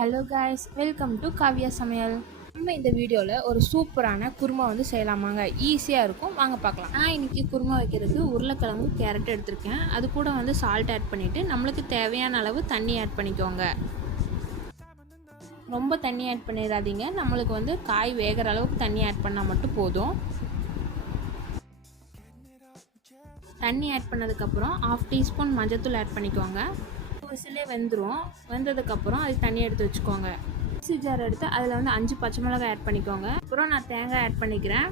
Hello guys, welcome to Kavya சமையல். நம்ம இந்த வீடியோவில் ஒரு சூப்பரான குருமா வந்து செய்யலாமாங்க. ஈஸியாக இருக்கும், வாங்க பார்க்கலாம். நான் இன்றைக்கி குருமா வைக்கிறதுக்கு உருளைக்கிழங்கு கேரட் எடுத்திருக்கேன். அது கூட வந்து சால்ட் ஆட் பண்ணிவிட்டு நம்மளுக்கு தேவையான அளவு தண்ணி ஆட் பண்ணிக்கோங்க. ரொம்ப தண்ணி ஆட் பண்ணிடாதீங்க, நம்மளுக்கு வந்து காய் வேகிற அளவுக்கு தண்ணி ஆட் பண்ணால் மட்டும் போதும். தண்ணி ஆட் பண்ணதுக்கப்புறம் 1/2 டீஸ்பூன் மஞ்சத்தூள் ஆட் பண்ணிக்கோங்க. விசிலே வெந்துடும். வெந்ததுக்கப்புறம் அது தண்ணி எடுத்து வச்சுக்கோங்க. மிக்ஸி ஜார் எடுத்து அதில் வந்து 5 பச்சை மிளகாய் ஆட் பண்ணிக்கோங்க. அப்புறம் நான் தேங்காய் ஆட் பண்ணிக்கிறேன்.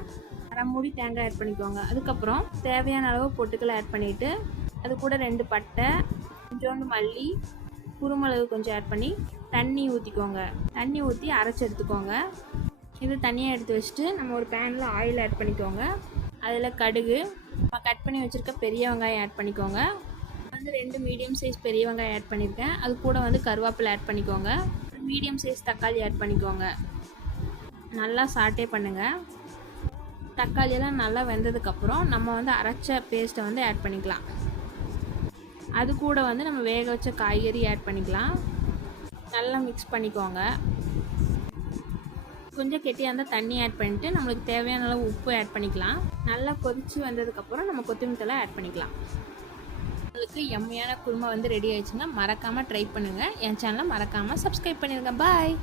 அரை மூடி தேங்காய் ஆட் பண்ணிக்கோங்க. அதுக்கப்புறம் தேவையான அளவு பொட்டுக்கலை ஆட் பண்ணிவிட்டு அது கூட 2 பட்டை, கொஞ்சோண்டு மல்லி, குருமிளகு கொஞ்சம் ஆட் பண்ணி தண்ணி ஊற்றிக்கோங்க. தண்ணி ஊற்றி அரைச்சி எடுத்துக்கோங்க. இது தண்ணியாக எடுத்து வச்சுட்டு நம்ம ஒரு பேனில் ஆயில் ஆட் பண்ணிக்கோங்க. அதில் கடுகு, கட் பண்ணி வச்சுருக்க பெரிய வெங்காயம் ஆட் பண்ணிக்கோங்க. வந்து 2 மீடியம் சைஸ் பெரிய வெங்காயம் ஆட் பண்ணியிருக்கேன். அது கூட வந்து கருவேப்பிலை ஆட் பண்ணிக்கோங்க. மீடியம் சைஸ் தக்காளி ஆட் பண்ணிக்கோங்க. நல்லா சாட்டே பண்ணுங்கள். தக்காளியெல்லாம் நல்லா வெந்ததுக்கப்புறம் நம்ம வந்து அரைச்ச பேஸ்ட்டை வந்து ஆட் பண்ணிக்கலாம். அது கூட வந்து நம்ம வேக வச்ச காய்கறி ஆட் பண்ணிக்கலாம். நல்லா மிக்ஸ் பண்ணிக்கோங்க. கொஞ்சம் கெட்டியாக இருந்தால் தண்ணி ஆட் பண்ணிவிட்டு நம்மளுக்கு தேவையான அளவு உப்பு ஆட் பண்ணிக்கலாம். நல்லா கொதித்து வந்ததுக்கப்புறம் நம்ம கொத்தமல்லி தழை ஆட் பண்ணிக்கலாம். உங்களுக்கு எம்மையான குருமா வந்து ரெடி ஆயிடுச்சுன்னா மறக்காமல் ட்ரை பண்ணுங்கள். என் சேனலை மறக்காமல் சப்ஸ்கிரைப் பண்ணிடுங்க. பாய்.